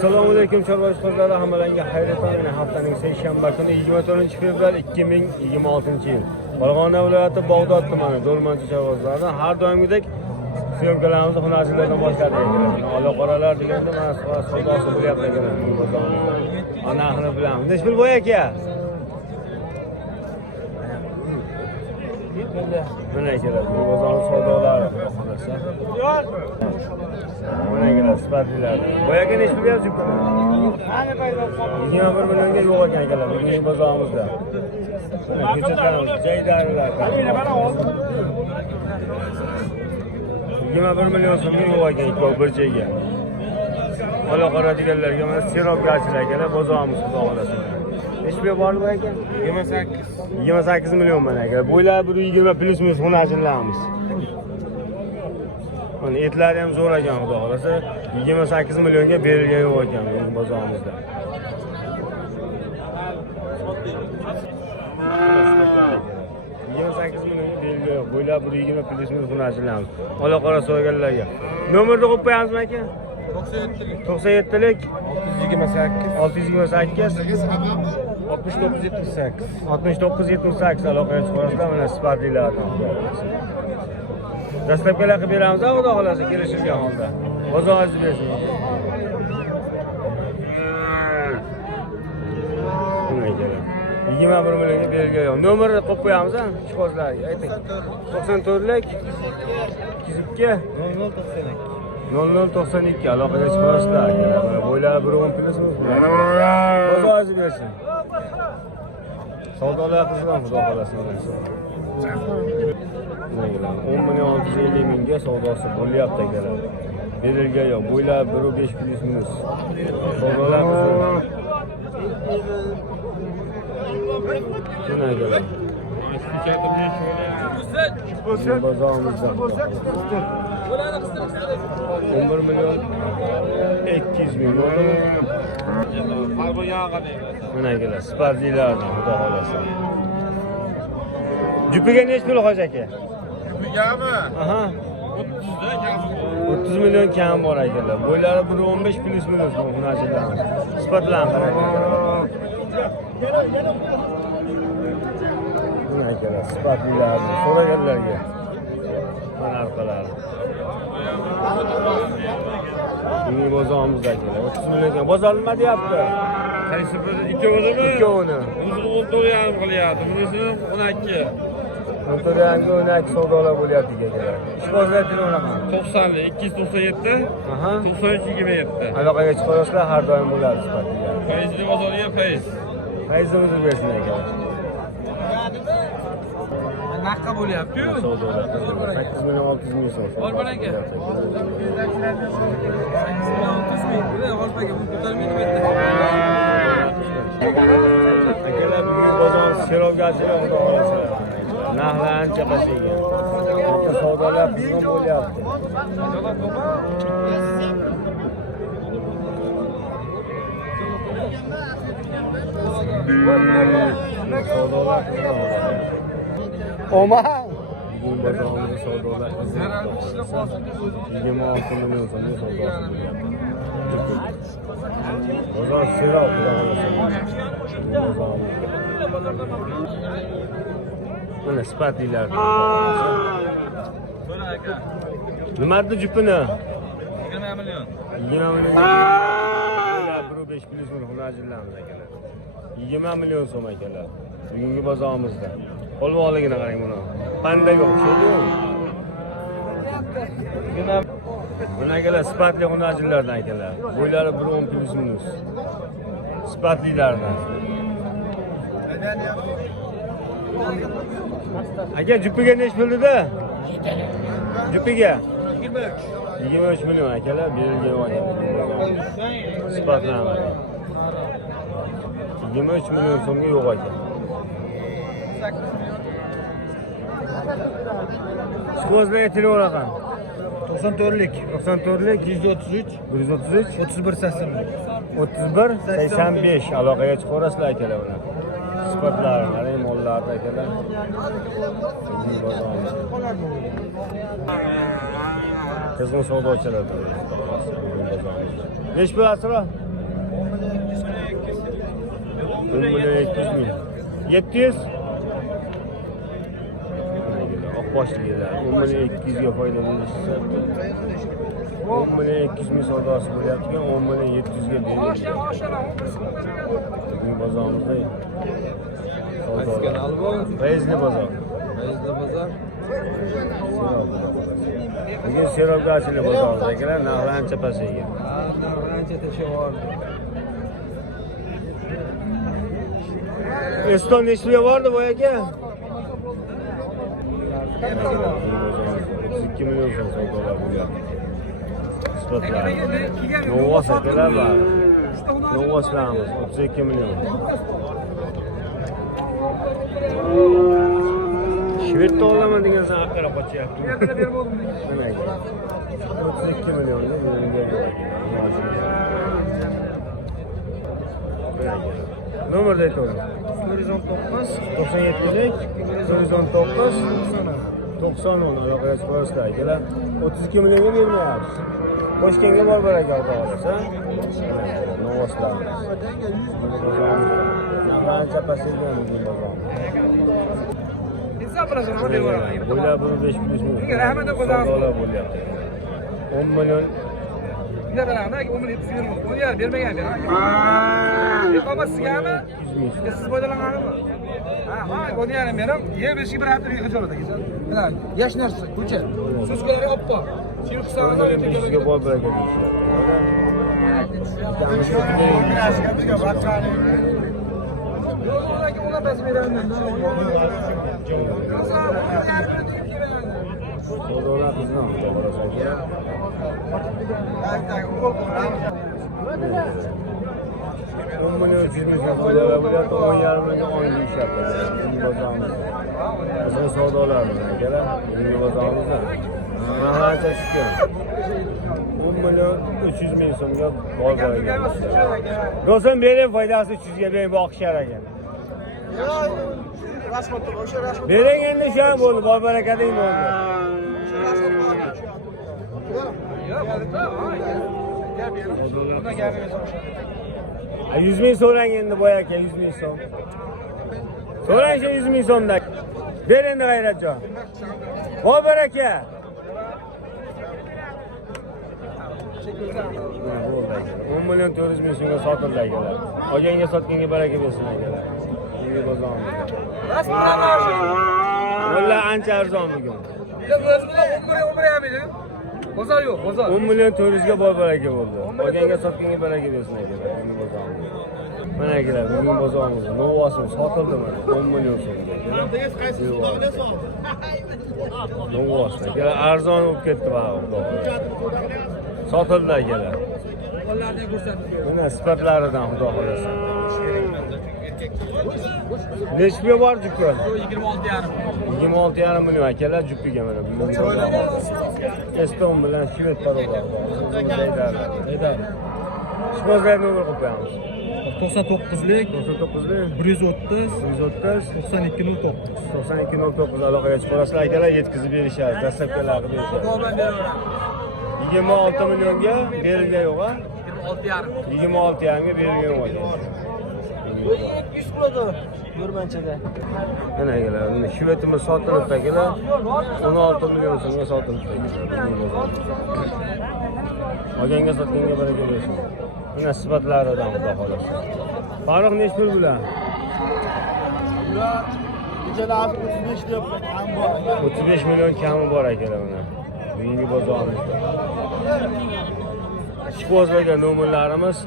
Assalomu alaykum chorva ishqozlari, hammalarga xayrli tong. Haftaning seshanba kuni 24 fevral 2026-yil. Farg'ona viloyati Bog'dod tumani Do'rmonchi chorvozlari har doimgidek syomkalarimizni hunarchilardan boshladik. Aloqalar deganda mana savdosi bo'lyapti ekan. Narxini bilamiz. Necha pul bo'y aka? Mana kerak. Bu bozor savdolari. Mana kerak sifatlilar. Bo'y aka necha pul berasiz? 21 millionga yo'q ekan akalar bizning bozorimizda. Kechalarimiz jaydarilar. 21 million so'mga yo'q ekan ikkov bir joyga. Aloqalar deganlarga mana serobgarchilar akalar bozorimiz xudo xolasa. Nechga bordi bu ekan? 28 million mana aka. Bo'ylab 120 plus minus hunarchilarimiz. Mana etlari ham zo'r ekan xudo xolasa. 28 millionga berilgan yo'q ekan bizning bozorimizda. Bo'ylab 120 plus minus hunarchilarimiz. Aloqalar so'raganlarga. Nomerni qo'yib qo'yamizmi aka? 97lik 628 6978 aloqaga chiqarasizlar mana sifatlilar. Dastlabkilar qilib beramiz, xudo xolasa kelishilgan holda. Bozoringiz bersin. Bunga kerak. 21 millionga berilgan yo'q. Nomerni qo'yib qo'yamiz, ishqozlarga ayting. 94lik 202 0092 aloqaga chiqarasizlar. Mana bo'ylari 110 plusmi? Bozoringiz bersin. Savdolar qilsin, xudo xolasa. 10 million 650 mingga savdosi bo'lyapti akalar. Berilgan yo'q. Bo'ylari 1.5 plus minus. Savdolar qilsin. Shuna akalar. Bozorimizda 11 million 200 ming bo'ldimi? Mana akalar, sifatlilardan xudo xolasa. Jupiga nech pul hoji aka? Jupigami? Aha. 30 million kam bor akalar. Bo'ylari 1.15 plus minus bu hunarchilarimiz. Sifatlarni qarang. Mana akalar, sifatlilarni so'raganlarga. Mana orqalari. Bizning bozorimizda akalar 30 million. Bozor nima deyapti? Qaysi bir ikkovini? Ikkovini. O'zi 14.5 qilyapti. Bunisi 12. 14.5 savdolar bo'lyapti akalar. Ishqozlar telefon raqami 90lik 297 aha 9327. aloqaga chiqarasizlar, har doim bo'ladi sifatlilar. Faizli bozoriga faiz. Faizimizni bersin akalar. Naqqa bo'lyapti-ku. Savdolar 8 million 600 ming so'm. Bor aka. 8 million 600 ming. G'olpaga bu ko'tarmaydi bu yerda. Akalar bugun bozor serovgarchilar xudo xolasa. Narxlar ancha pasaygan. Katta savdolar bizga bo'lyapti. Savdolar Oma. Bugun bozorimizda savdolar 26 million so'mga savdo bo'lyapti. Bozor serov xudo xolasa. Mana sifatlilar. Nimadir jupini? 20 million. 20 million. 1.5 plus hunarchilarimiz akalar. 20 million so'm akalar. Bugungi bozorimizda. Qo'lvoqligini qarang buni. Pandaga o'xshaydi-ku. Buni akalar sifatli hunarchilardan akalar. Bo'ylari 1.10 plus minus. Sifatlilardan. Aka jupiga nech pulda? Jupiga 23 million akalar berilgan ekan. Sifatlanadi. 23 million so'mga yo'q ekan. Ishqozlar telefon raqami 94lik 133 3185 aloqaga chiqarasizlar akalar bilan. Sifatlarni, mollarni akalar. Qizg'in savdochilar. Nech pul asra? 10.200.000. 700. Oqboshligilar 10.200 ga foyda berishsa 10.200.000 savdosi bo'lyapti, 10.700 ga beriladi. Bu bozorimizda Feyzli bozor. Bugün Serobgachili bozoridagilar narxi ancha pasaygan. Eston nechga bordi bu aka? 2 million so'm savdolar bo'lyapti. Sifatlar. Novos akalar bor. Novoslarimiz 32 million. Shvedda olaman degansan haqqa qochyapti. Yerda bermodim degan. 32 million menga. Nomerda aytaver. 97lik 119 90 aloqaga chiqasizlar akalar. 32 millionga bermayapsiz. Toshkentga bor baraka xudo xolasa. Novoslarimiz. Ancha pasaygan bugun bozor. Bo'ylab 5 plyus ming. Savdolar bo'lyapti. 10 million. Ne kadar ama 10 milyon tutuyorum. Onu yer vermeyen bir. Ama sigara siz foydalanır mı? Ha, onu yer benim. Yer bir şey bir hafta bir hıcır oldu güzel. Yani yaş neresi? Kuçe. Süskeleri hoppa. Şimdi kısağına öteki Bizga bor baraka deyishadi. Ona bez verenler. Savdolar bizni borasaga. 10 million savdolar bo'lyapti, 10,5 million oy deyishyapti. Bizning savdolarimiz akalar, bizning bozorimizda. Narxi ancha tushgan. 10 million 300 ming so'mga bor baraka. Do'stim bering foydasi 300 ga bering boqishar ekan. Bering endi shu ham bo'ldi, bor baraka deng bo'ldi. 100 ming so'rang endi boy aka, 100 ming so'm. So'rang shu 100 ming so'mdan. Ber endi G'ayratjon. Bor baraka. Bo'ldi aka. 10 million 400 ming so'mga sotildi akalar. Olganga sotganga baraka bersin akalar. Bunga bozorimizda. Vallahi ancha arzon bugun. Bozor yo'q, bozor. 10 million 400 ga bor baraka bo'ldi. Olganga sotganga baraka bersin akalar. Bunga bozorimiz. Mana akalar, bugun bozorimiz Novosim sotildi mana 10 million so'mga. Novosim akalar arzon bo'lib ketdi baribir. Sotildi akalar. Qo'llarni ko'rsatib. Mana sifatlaridan xudo xolasa. Nechga bor jupga? 26,5. 26,5 million akalar jupiga mana bugun. Eston bilan Shved paroda. O'zimiz aytadi. Shpozlar nomer qo'yamiz. 99lik 99lik 130 130 9209. 9209 aloqaga chiqasizlar akalar, yetkazib berishadi. Dastlabkilarni berishadi. Qo'ldan beraman. 26 millionga berilgan yo'q a? 26,5. 26,5 ga berilgan yo'q. 200 kiloda Yo'rmanchada. Mana akalar, mana Shvedimiz sotilibdi akalar. 16 million so'mga sotilibdi. Olganga sotganga baraka bersin. Mana sifatlaridan xudo xolasa. Farq nech pul bilan? Bular kechalar 35 deyapman, ham bor. 35 million kami bor akalar mana. Bugungi bozorimizda. Shpozlarga nomerlarimiz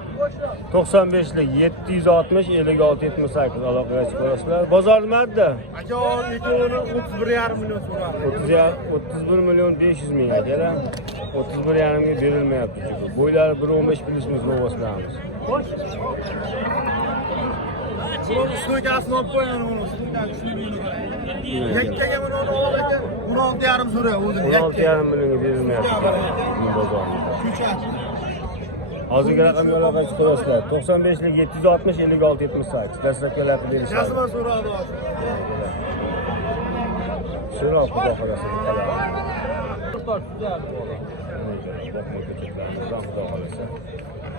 95lik 760 56 78 aloqaga chiqasizlar. Bozor nimadir? Aka, ikkovini 31,5 million so'radi. 31 million 500 ming akalar. 31,5 ga berilmayapti. Bo'ylari 1.15 plyusimiz Novoslarimiz. Buni ustoykasini olib qo'yaman, uni ustoykasini. Yakkaga buni olib aka, 16,5 so'rayapti o'zini. 16,5 millionga berilmayapti. Bu bozorimizda. Hozirgi raqamga aloqa chiqasizlar. 95lik 760 56 78. Dastlabkilarni berishadi. Jasman so'radi. So'rab xudo xolasa.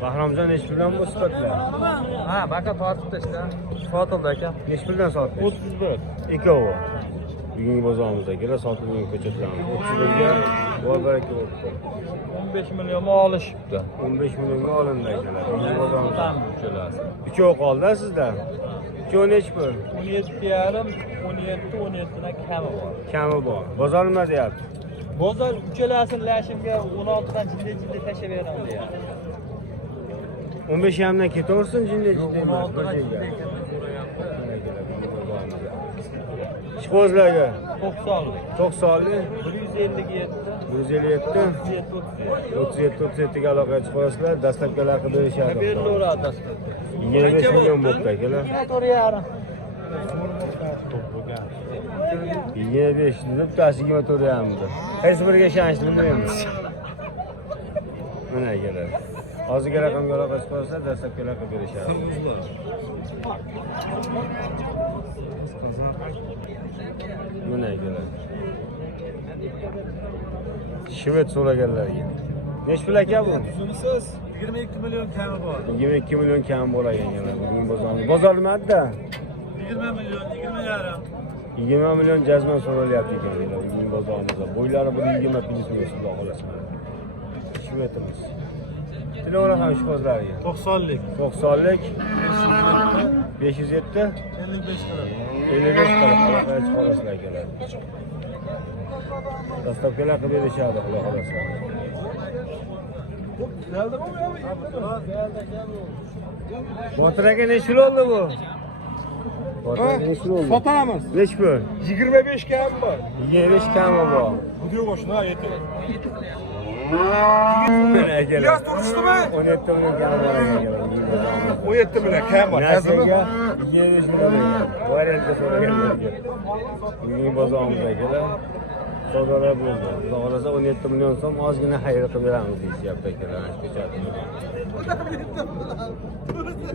Bahromjon nechi puldan bu sifatlar? Ha, baka tortibdi işte. Sotildi aka. Nechi puldan sotdi? 31. Ikkovi. Bugungi bozorimizdagilar sotilgan ko'chatlarni 31 ga bor baraka bo'libdi. 15 millionga olishibdi. 15 millionga olindi akalar. Bugungi bozorimizda. Tam uchalasi. Ikkovi qoldi sizda. Ikkovi nechi pul? 17,5, 17 dan kami bor. Kami bor. Bozor nima deyapti? Bozor uchalasini lashimga 16 dan jildi tashlab beraman deyapti. 15 hamdan ketaversin jinday Yo'q, jinday emas. 16 dan jildi Ishqozlarga 90lik. 90lik 157. 157 37 ga aloqaga chiqasizlar, dastlabkilar qilib berishadi. Berilaveradi dastlab. 25 million bo'libdi akalar. 4,5. 25 deb tasi 24 hamda. Qaysi biriga ishonchni bilmaymiz. Mana akalar. Hozirgi raqamga aloqa chiqasizlar, dastlabkilar qilib berishadi. Mana akalar. Shved so'raganlarga. Nech pul aka bu? Siz 22 million kami bor. 22 million kam bo'lgan akalar bugun bozorda. Bozor nimalarda? 20 million, 20,5. 20 million jazman so'ralyapti ekan bugun bozorimizda. Bo'ylari 120 million xudo xolasa. Shvedimiz. Telefon ham ishqozlariga. 90lik. 90lik 507 55 qilib aloqaga chiqasizlar akalar. Dastlabkilar qilib berishadi xudo xolasa. Botir aka nechi pul oldi bu? Botir aka nechi pul oldi? Sotamiz. Nechi pul? 25 kami bor. 25 kami bor. Bu diyor boşuna yeter. Mana akalar. Yoz turishdimi? 17 million kami bor akalar. 17 million kam bor. Narsaga 25 million ekan. Variantga so'raganlarga. Bugun bozorimizda akalar. Savdolar bo'ldi. Xudo xolasa 17 million so'm ozgina xayr qilib beramiz deyishyapti akalar.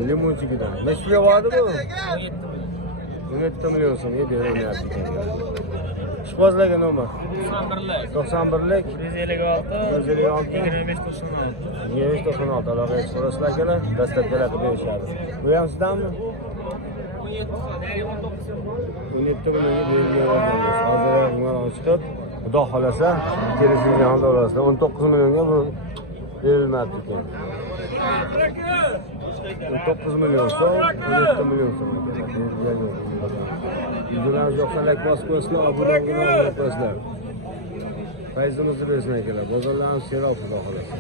Limonchigidan. Nechi pulga bordi bu? 17 million so'mga beramayapti ekan. Ishqozlarga nomer 91lik 156 2596 aloqaga chiqasizlar akalar. Dastlabkilar qilib berishadi. Bu ham sizdanmi? 17 millionga berilgan. Hozir imorat chiqib, xudo xolasa kelishilgan holda olasizlar. 19 millionga bu berilmabdi ekan. 19 million so'm, 17 million so'm. Videolarimiz yoqsa like bosib qo'yasizlar, obuna bo'lib qo'yasizlar. Fayzimizni bersin akalar. Bozorlarimiz seroq xudo xolasa.